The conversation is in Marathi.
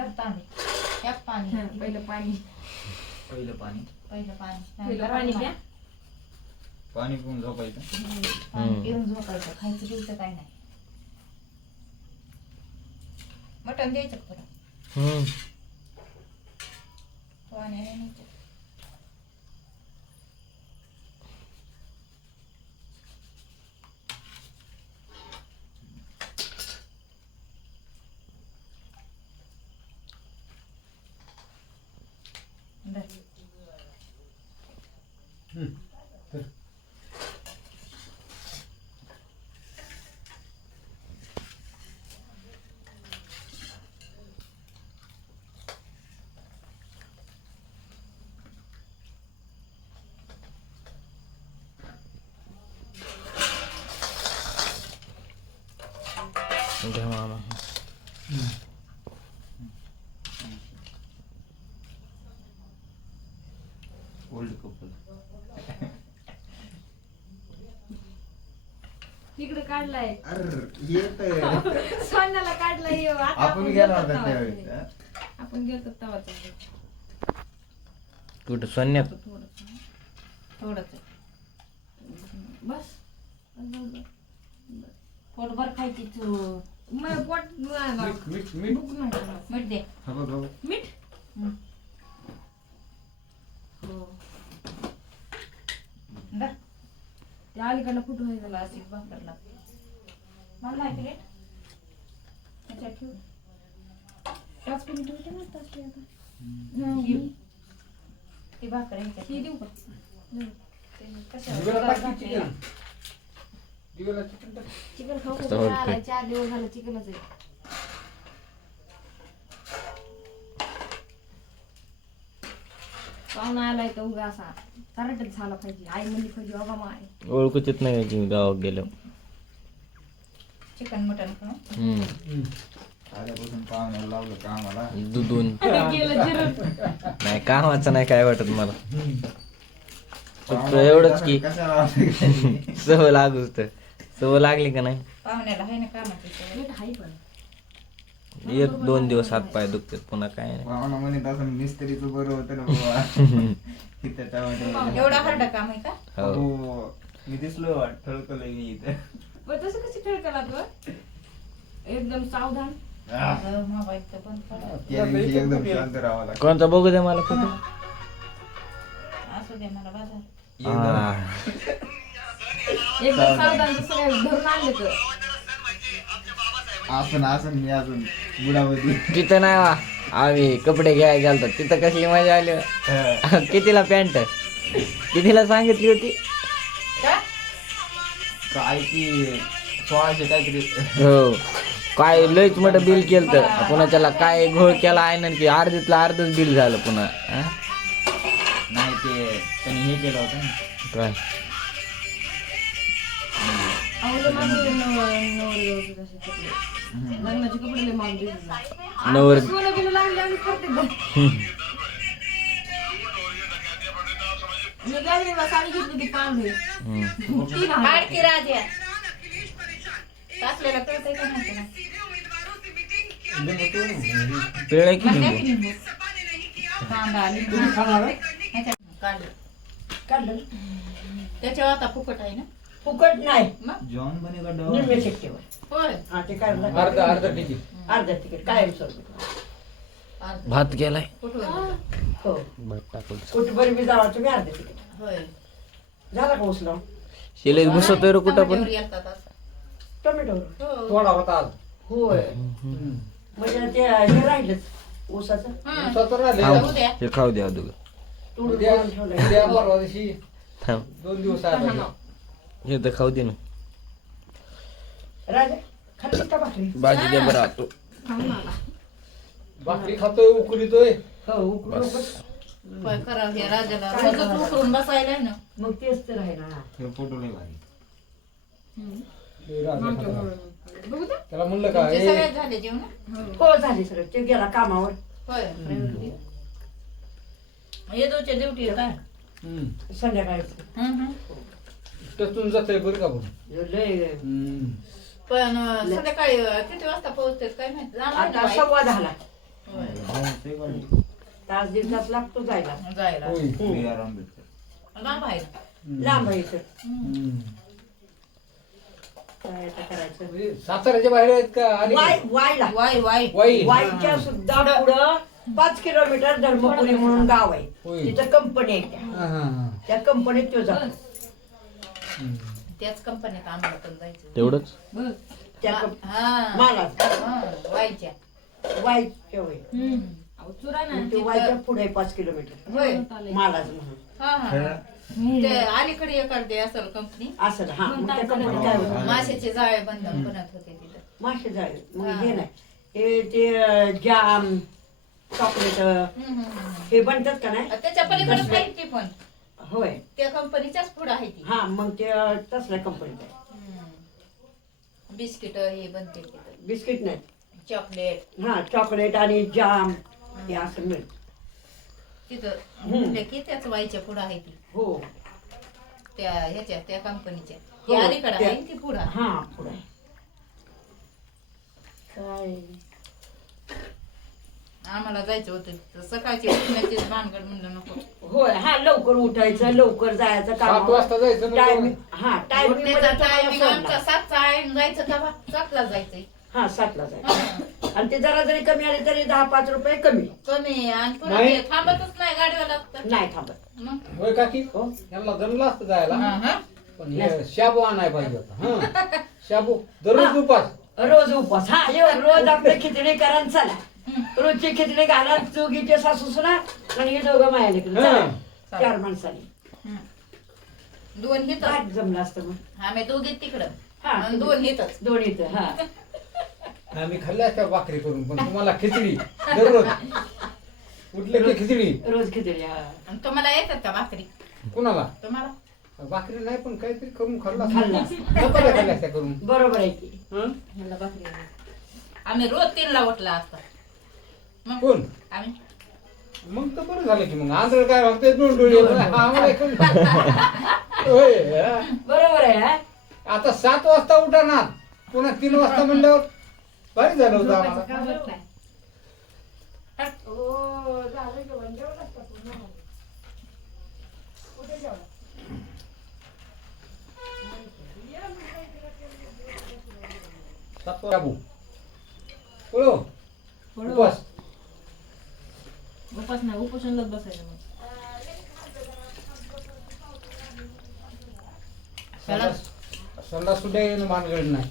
धरतो आम्ही एक पाणी पहिलं पाणी पहिलं पाणी पाणी द्या पाणी पिऊन झोपायचं. पाणी पिऊन झोपायचं. खायचं पियचं काय नाही. मटण द्यायचं का तुला? पाणी न्यायचं. घ्या मामा. Old couple. तिकडे काढलाय अरे येत सोन्याला काढलाय. आपण गेलो होता त्यावेळेस. आपण गेलो तवाच कुठं सोन्यात? थोडंच बस पोटभर खायची तू. मग पोट मीठ मीठ भूक नाही. मीठ दे. हा बघ मीठ धर. त्या अलीकडला कुठं व्हायचं तुला अशी भाकर लागते. मला नाही प्लेट त्याच्यात ठेव. 5 मिनिट होते ना तासले आता. ती भाकर ह्याच्यात ही देऊ का? कशावर चिकन खाऊ कसं वाटतंय? 4 दिवस झालं चिकनच आहे. पाहुणा आलाय तर उगा असा तराटच झाला पाहिजे. आई म्हणजे पाहिजे बाबा माय ओळखूच येत नाही की गावात गेलो. चिकन मटन खाऊन आल्यापासून पाहुण्याला लावलं कामाला. दुधून गेलं जिरं. नाही कामाचं नाही काय वाटत मला. फक्त एवढंच की कशाला लावलं? सवय लागूच तर. सवय लागली का नाही पाहुण्याला आहे ना कामाची सवय. मीठ हाय पण 1-2 दिवस हात पाय दुखतात पुन्हा काय नाही. पाहुणा म्हणत असं मिस्त्रीचं बरं होतं ना बाबा. इथं टमाटे. एवढा हरडा काम आहे का? हो. मी दिसलो ठळकलंय मी इथं. पण तसं कशी ठळकला तू एकदम सावधान. मोबाईल तर बंद करा. त्या दिवशी एकदम शांत राहावं लागतं. कोणता बघू दे मला फोटो. असू दे मला बाजार. एकदम सावधान जसं काय धरून आणलं तर असं मी अजून बुडावती. तिथं नाही वा. आम्ही कपडे घ्यायला गेलतो तिथं कशी मजा आली. कितीला पॅन्ट कितीला सांगितली होती? काय की 1600 काहीतरी. हो काय लयच मोठं बिल केलं तर पुन्हा त्याला काय घोळ केला आहे ना की अर्धीतला अर्धच बिल झालं पुन्हा. नाही ते त्यांनी हे केलं होतं ना. काय लग्नाचे कपडे लय महाग नवर सोनं बिलं लागले आणि करते. मी गॅलरीला साडी घेतली ती पांढरी. 3000. काढ की राजा. टाकलेला कळतंय का नाही तुला? पिळे की मग द्या लिंबू? की लिंबू. कांदा लिंबू ह्याच्यात काढलं. त्याच्यावर आता फुकट आहे ना? फुकट नाही मग जॉन बनेगा डॉन. निम्मे शिट्टीवर. होय. हा ते काय अर्धा तिकीट. अर्धा तिकीट कायम स्वरूपी. अर्ध. भात गेलाय. कुठं? हो भात टाकून कुठेपर्यंत बी जावा तुम्ही अर्धा तिकीट. होय. झाला का उचला शिलेच घुसतोय रे कुठं पण. टमाट्यावर येतात असं. टोमॅटो हो. थोडा होता आज. होय म्हणजे ते हे राहिलंच ऊसाचं हं. स्वतः राहिले. थांब. उद्या. हे खाऊ द्या अगोदर. तूर उद्या करून ठेवलंय. उद्या परवा दिवशी थांब 2 दिवस आले. हे तर खाऊ दे ना. राजा खाल्ली का भाकरी? भाजी द्या बरं आतो. भाकरी खातोय उकळीतोय. हो उकडून बस. होय, खरं हे राजाला रोजच उकळून बसायला आहे ना. मग तेच तर आहे ना. हे फोटो लय भारी. ते राजा खातो. बघू दे. त्याला म्हणलं का तुमचे ए, सगळे झाले जेवण? हो झाली सगळं ते गेला कामावर. होय. येदोच्या ड्युटी आहे काय? संध्याकाळी टचून जातंय बरं का पण. लय पण संध्याकाळी किती वाजता पोहोचते काय माहिती? जाणार आता ना बाई? 1:15 झाला. ते गाडी. तास दीड तास लागतो जायला. जायला होय. BR आंबेडकर. लांब आहे. लांब आहे इथं. हम्म. काय आता करायचं. म्हणजे साताऱ्याच्या बाहेर आहेत का आणि वायला वाई वाई वाई वाईच्या सुद्धा पुढं 5 किलोमीटर धर्मपुरी म्हणून गाव आहे. होय. तिथं कंपनी आहे त्या. हा, हा, हा. त्या कंपनीत तो जातो. हम्म. त्याच कंपनीत आम्हाला पण जायचं. तेवढंच त्या हा मला हा, वाईच्या वाईच्या होय. ते वाईच्या पुढे 5 किलोमीटर होय मालाच म्हणून हा हा ते अलीकडे एखादी असेल कंपनी असं हा मग त्या कंपनीत काय होतं माशाचे जाळे बंधन बनत होते तिथं. मासे जाळे मग हे नाही हे ते जाम चॉकलेट हे बनतात का नाही त्याच्या पलीकडे माहिती पण होय त्या कंपनीच्याच पुढे आहे ती. हा मग ते तसल्या कंपनीत आहे बिस्किट हे बनते तिथं. बिस्किट नाही चॉकलेट हा चॉकलेट आणि जाम हे असं मिळत तिथं म्हणलं की त्याच वाईच्या पुढे आहे ती. हो त्या ह्याच्या त्या कंपनीच्या हो, ही अलीकडे त्या- आहे ती पुढे. हा पुढे काय आम्हाला जायचं होतं तिथं. सकाळची उठण्याचीच भानगड म्हणलं नको. होय हा लवकर उठायचं लवकर जायचं 7 वाजता जायचं म्हणजे टायमिंग हा उठण्याचा टायमिंग आमचा टायमिंग 7चा आहे आणि जायचं का 7ला जायचंय. हा 7ला जायचं आणि ते जरा जरी कमी आले तरी 10-5 रुपये कमी कमी आहे आणि पुन्हा नाही. ते थांबतच नाही गाडीवाला तर. नाही थांबत मग होय काकी हो यांना जमलं असतं जायला हा, हा. पण हे शाबू आणाय पाहिजे होता हा शाबू दररोज उपास रोज उपवास हा यो रोज आपले खिचडी करा आणि चला रोजची खिचडी घाला चुगीचे सासू सुना आणि हे दोघं माया लेकरं. चला 4 माणसांनी दोन हित काय जमलं असतं मग आम्ही दोघे तिकडं हा. आणि दोन हितच. दोन्ही तर हा आम्ही खाल्ल्या त्या भाकरी करून पण तुम्हाला खिचडी दररोज उठले की खिचडी रोज खिचडी हा आणि तुम्हाला येतात का भाकरी? कुणाला तुम्हाला भाकरी नाही पण काहीतरी करून खाल्ला खाल्ला. चपात्या खाल्ल्या त्या करून बरोबर आहे की हं? ह्याला भाकरी येते. आम्ही रोज 3ला उठला असता. मग कोण आम्ही मग तर बरं झालं की मग आंधळ काय बघते दोन डोळे आम्हाला एकच. होय हा. बरोबर आहे हा आता 7 वाजता उठणार पुन्हा 3 वाजता म्हणल्यावर भारी झालं होतं आम्हाला. हो, झालं जेवण. जेवलात का तुम्ही? कुठे जेवला? शाबू बोलो उपास उपास नाही उपोषणलाच बसायचं मग. संडास सुद्धा येणं भानगड नाही